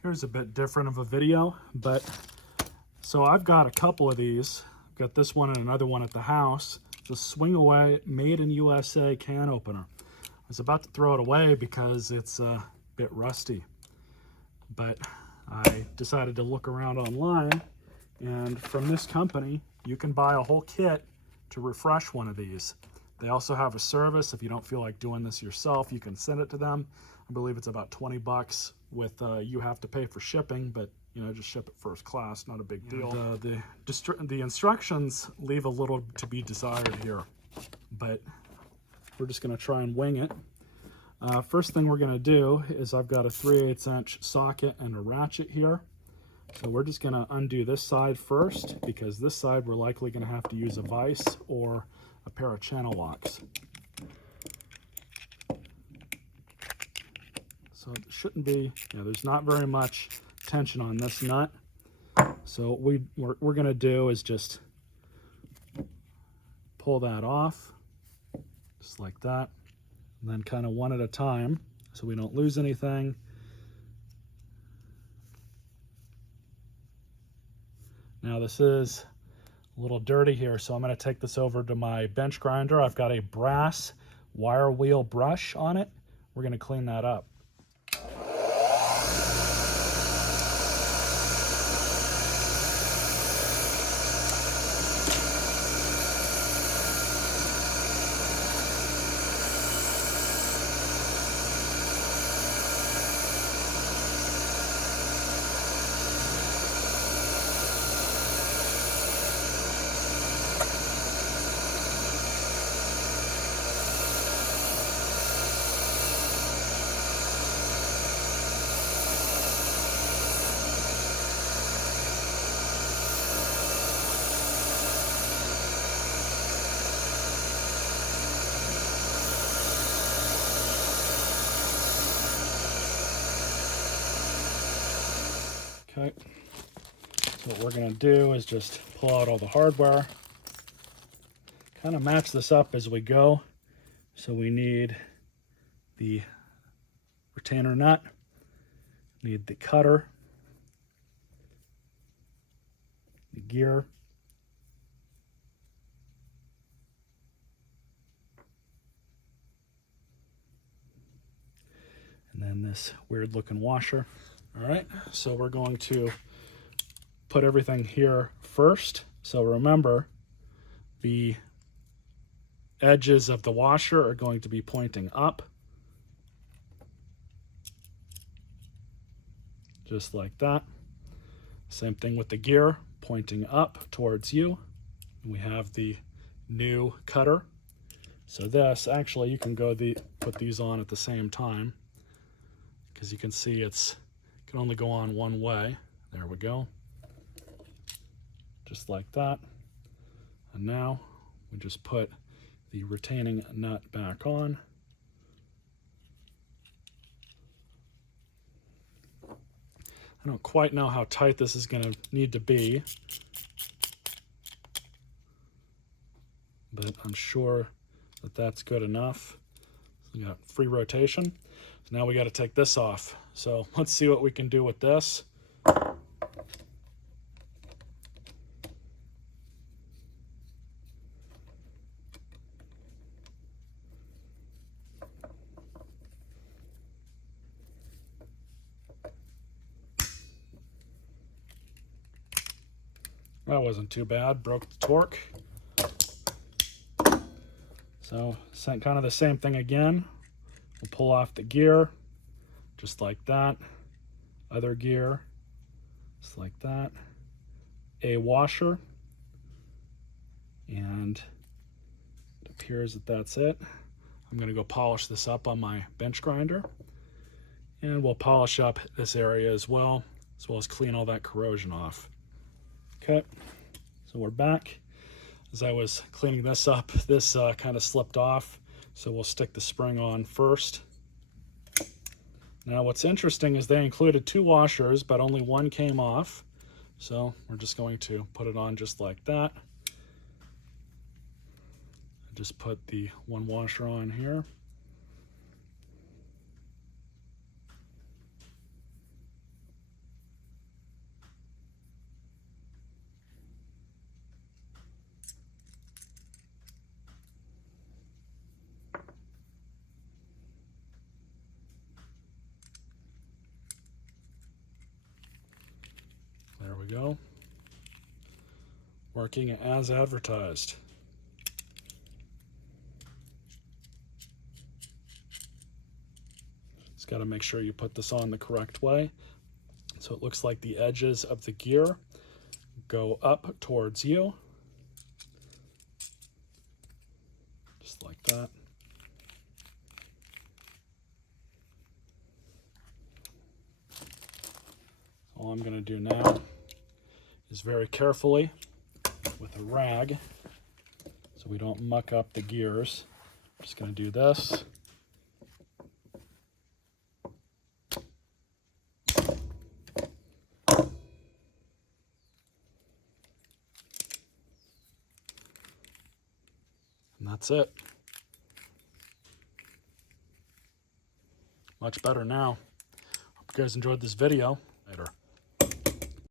Here's a bit different of a video, but so I've got a couple of these. I've got this one and another one at the house. It's a swing away made in USA can opener. I was about to throw it away because it's a bit rusty, but I decided to look around online, and from this company you can buy a whole kit to refresh one of these. They also have a service. If you don't feel like doing this yourself, you can send it to them. I believe it's about 20 bucks with you have to pay for shipping, but you know, just ship it first class, not a big deal. The instructions leave a little to be desired here, but we're just going to try and wing it. First thing we're going to do is I've got a 3/8 inch socket and a ratchet here. So we're just going to undo this side first, because this side we're likely going to have to use a vise or a pair of channel locks. So it shouldn't be, there's not very much tension on this nut. So what we're going to do is just pull that off, just like that, and then kind of one at a time so we don't lose anything. Now this is a little dirty here, so I'm going to take this over to my bench grinder. I've got a brass wire wheel brush on it. We're going to clean that up. Okay, so what we're going to do is just pull out all the hardware, kind of match this up as we go. So we need the retainer nut, need the cutter, the gear, and then this weird looking washer. All right, so we're going to put everything here first. So remember, the edges of the washer are going to be pointing up, just like that. Same thing with the gear, pointing up towards you. And we have the new cutter. So this, actually, you can put these on at the same time, because you can see it can only go on one way. There we go. Just like that. And now we just put the retaining nut back on. I don't quite know how tight this is going to need to be, but I'm sure that that's good enough. So we got free rotation. So now we got to take this off. So let's see what we can do with this. That wasn't too bad, broke the torque. So kind of the same thing again. We'll pull off the gear, just like that. Other gear, just like that. A washer, and it appears that that's it. I'm gonna go polish this up on my bench grinder, and we'll polish up this area as well as clean all that corrosion off. Okay, so we're back. As I was cleaning this up, this kind of slipped off, so we'll stick the spring on first. Now what's interesting is they included 2 washers, but only one came off. So we're just going to put it on just like that. Just put the one washer on here. we go. Working as advertised. Just got to make sure you put this on the correct way. So it looks like the edges of the gear go up towards you. Just like that. All I'm going to do now is very carefully with a rag, so we don't muck up the gears. I'm just going to do this. And that's it. Much better now. Hope you guys enjoyed this video. Later.